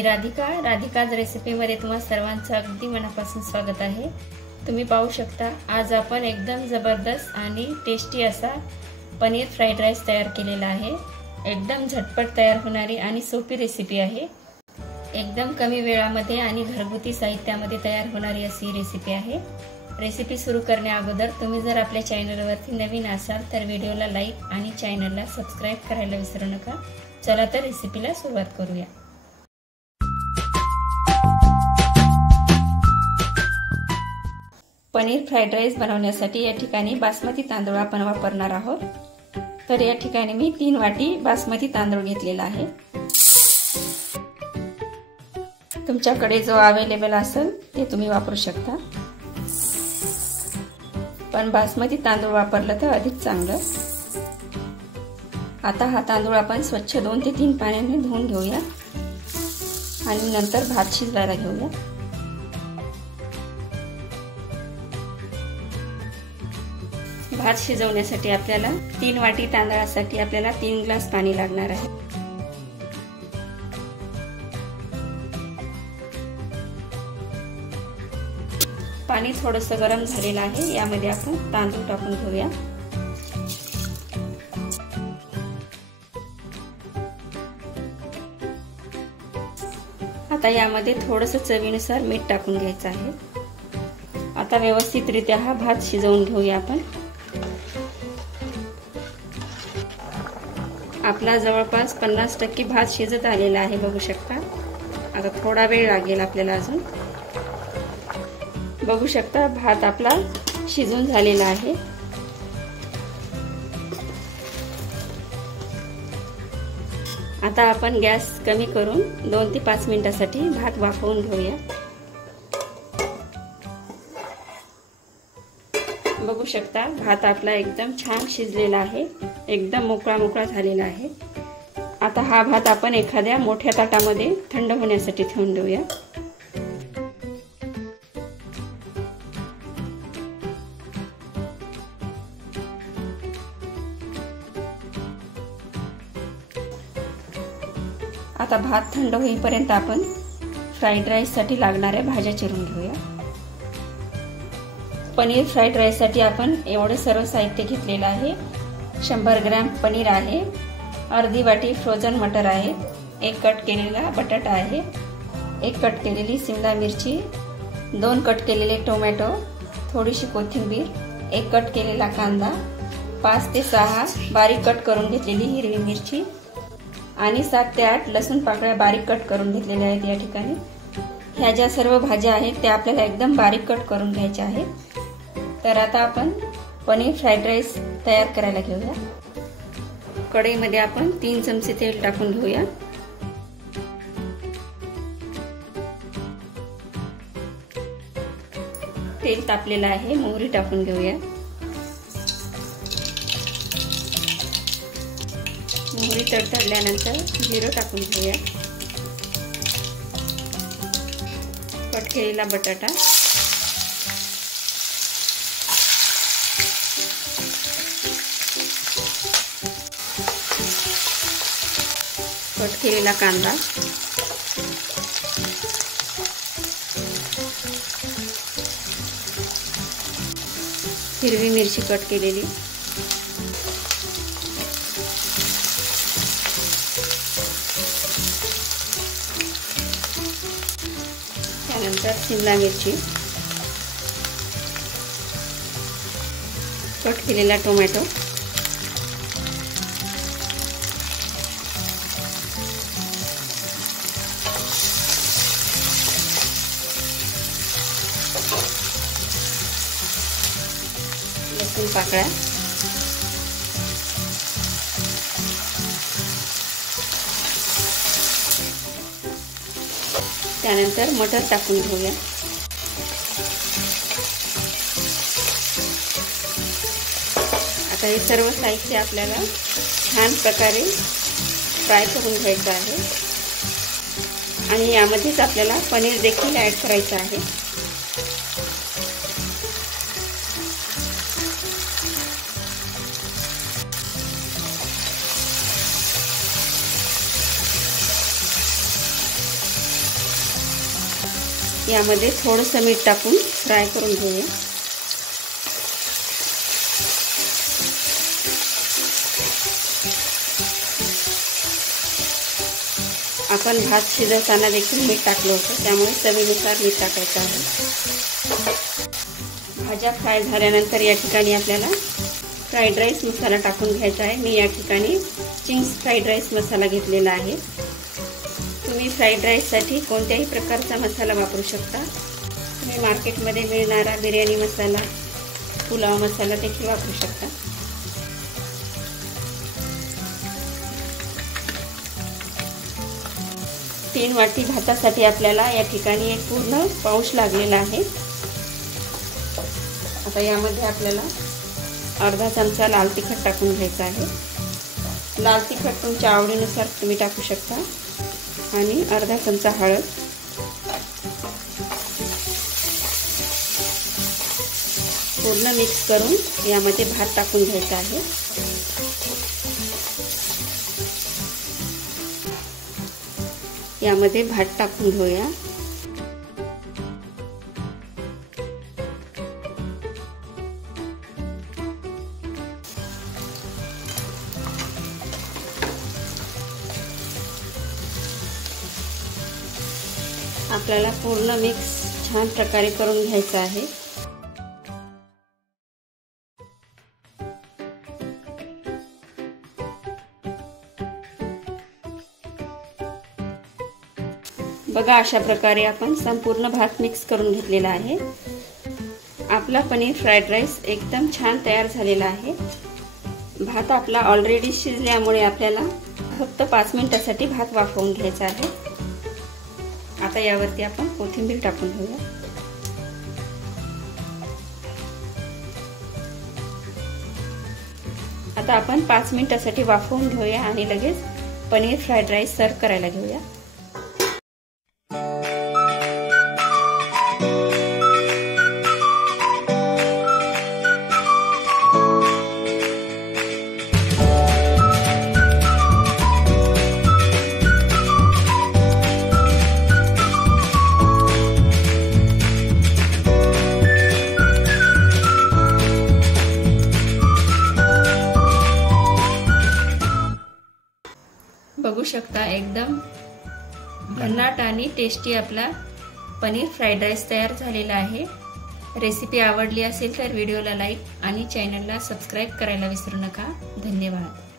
मी राधिकाज रेसिपीमध्ये तुम्हा सर्वांचं अगदी मनापासून स्वागत आहे। तुम्ही पाहू शकता आज आपण एकदम जबरदस्त आणि टेस्टी असा पनीर फ्राईड राईस तयार केलेला आहे। एकदम झटपट तयार होणारी आणि सोपी रेसिपी आहे। एकदम कमी वेळामध्ये आणि घरगुती साहित्यामध्ये तयार होणारी अशी रेसिपी आहे। रेसिपी सुरू करण्याअगोदर तुम्ही जर आपल्या चॅनलवरती नवीन असाल तर व्हिडिओला लाईक आणि चॅनलला सबस्क्राइब करायला विसरू नका। चला तर रेसिपीला सुरुवात करूया। पनीर फ्राईड राईस बनवण्यासाठी या ठिकाणी बासमती तांदूळ आपण वापरणार आहोत। तर या ठिकाणी मी 3 वाटी बासमती तांदूळ घेतलेला आहे। तुमच्याकडे जो अवेलेबल असेल ते तुम्ही वापरू शकता, पण बासमती तांदूळ वापरलं तर अधिक चांगलं। आता हा तांदूळ आपण स्वच्छ 2 ते 3 पाण्याने धुवून घेऊया आणि नंतर भात शिजवायला घेऊया। भात शिजवण्यासाठी आपल्याला 3 वाटी तांदळासाठी आपल्याला 3 ग्लास पाणी लागणार आहे। पाणी थोडंसं गरम झालेलं आहे, यामध्ये आपण तांदूळ टाकून घेऊया। आता यामध्ये थोडंसं चवीनुसार मीठ टाकून घ्यायचं आहे। आता व्यवस्थितरित्या हा भात शिजवून घेऊया आपण। आपला जवळपास 50% भात शिजत आलेला आहे, बघू शकता। आता थोडा वेळ लागेल आपल्याला अजून। बघू शकता भात आपला शिजून झालेला आहे। आता आपण गॅस कमी करून 2 ते 5 मिनिटांसाठी भात वाफवून घेऊया। बघू शकता भात आपला एकदम छान शिजलेला आहे, एकदम मोकळा झालेला आहे। आता हा भात आपण एखाद्या मोठ्या ताटामध्ये थंड होण्यासाठी ठेवून देऊया। आता भात थंड होईपर्यंत आपण फ्राईड राईस साठी लागणाऱ्या भाज्या चिरून घेऊया। पनीर फ्राईड राईस साठी आपण एवढे सर्व साहित्य घेतलेलं आहे। 100 ग्रॅम पनीर आहे, अर्धी वाटी फ्रोझन मटर आहे, 1 कट केलेला बटाटा आहे, 1 कट केलेली शिमला मिरची, 2 कट केलेले टोमॅटो, थोडीशी कोथिंबीर, 1 कट केलेला कांदा, 5 ते 6 बारीक कट करून घेतलेली हिरवी मिरची आणि 7 ते 8 लसूण पाकळ्या बारीक कट करून घेतलेल्या आहेत। या ठिकाणी ह्या ज्या सर्व भाज्या आहेत त्या आपल्याला एकदम बारीक कट करून घ्यायच्या आहेत। तर आता आपण पनीर फ्राईड राईस तयार करायला घेऊया। कढईमध्ये आपण 3 चमचे तेल टाकून घेऊया। तेल तापलेलं आहे, मोहरी टाकून घेऊया। मोहरी तडतडल्यानंतर जिरं टाकून घेऊया। कट केलेला बटाटा, कट केलेला कांदा, हिरवी मिरची कट केलेली, त्यानंतर शिमला मिरची, कट केलेला टोमॅटो, लसूण पाकळ्या, त्यानंतर मटर टाकून घेऊया। आता हे सर्व साहित्य आपल्याला छान प्रकारे फ्राय करून घ्यायचं आहे आणि यामध्येच आपल्याला पनीर देखील ऍड करायचं आहे। यामध्ये थोडंसं मीठ टाकून फ्राय करून घेऊया। आपण भात शिजवताना देखील मीठ टाकलं होतं, त्यामुळे चवीनुसार मीठ टाकायचं आहे। भाज्या फ्राय झाल्यानंतर या ठिकाणी आपल्याला फ्राईड राईस मसाला टाकून घ्यायचा आहे। मी या ठिकाणी चिंग्स फ्राईड राईस मसाला घेतलेला आहे। तुम्ही फ्राईड राईससाठी कोणत्याही प्रकारचा मसाला वापरू शकता। तुम्ही मार्केटमध्ये मिळणारा बिर्याणी मसाला, पुलाव मसाला देखील वापरू शकता। तीन वाटी भातासाठी आपल्याला या ठिकाणी एक पूर्ण पाऊस लागलेला आहे। आता यामध्ये आपल्याला अर्धा चमचा लाल तिखट टाकून घ्यायचा आहे। लाल तिखट तुमच्या आवडीनुसार तुम्ही टाकू शकता आणि अर्धा चमचा हळद, पूर्ण मिक्स करून यामध्ये भात टाकून घ्यायचा आहे। यामध्ये भात टाकून घेऊया। आपल्याला पूर्ण मिक्स छान प्रकारे करून घ्यायचं आहे। बघा, अशा प्रकारे आपण संपूर्ण भात मिक्स करून घेतलेला आहे। आपला पनीर फ्राईड राईस एकदम छान तयार झालेला आहे। भात आपला ऑलरेडी शिजल्यामुळे आपल्याला फक्त 5 मिनिटांसाठी भात वाफवून घ्यायचा आहे। आता यावरती आपण कोथिंबीर टाकून घेऊया। आता आपण 5 मिनिटांसाठी वाफवून घेऊया आणि लगेच पनीर फ्राईड राईस सर्व करायला घेऊया। बघू शकता, एकदम भन्नाट आणि टेस्टी आपला पनीर फ्राईड राईस तयार झालेला आहे। रेसिपी आवडली असेल तर व्हिडिओला लाईक आणि चॅनलला सबस्क्राईब करायला विसरू नका। धन्यवाद।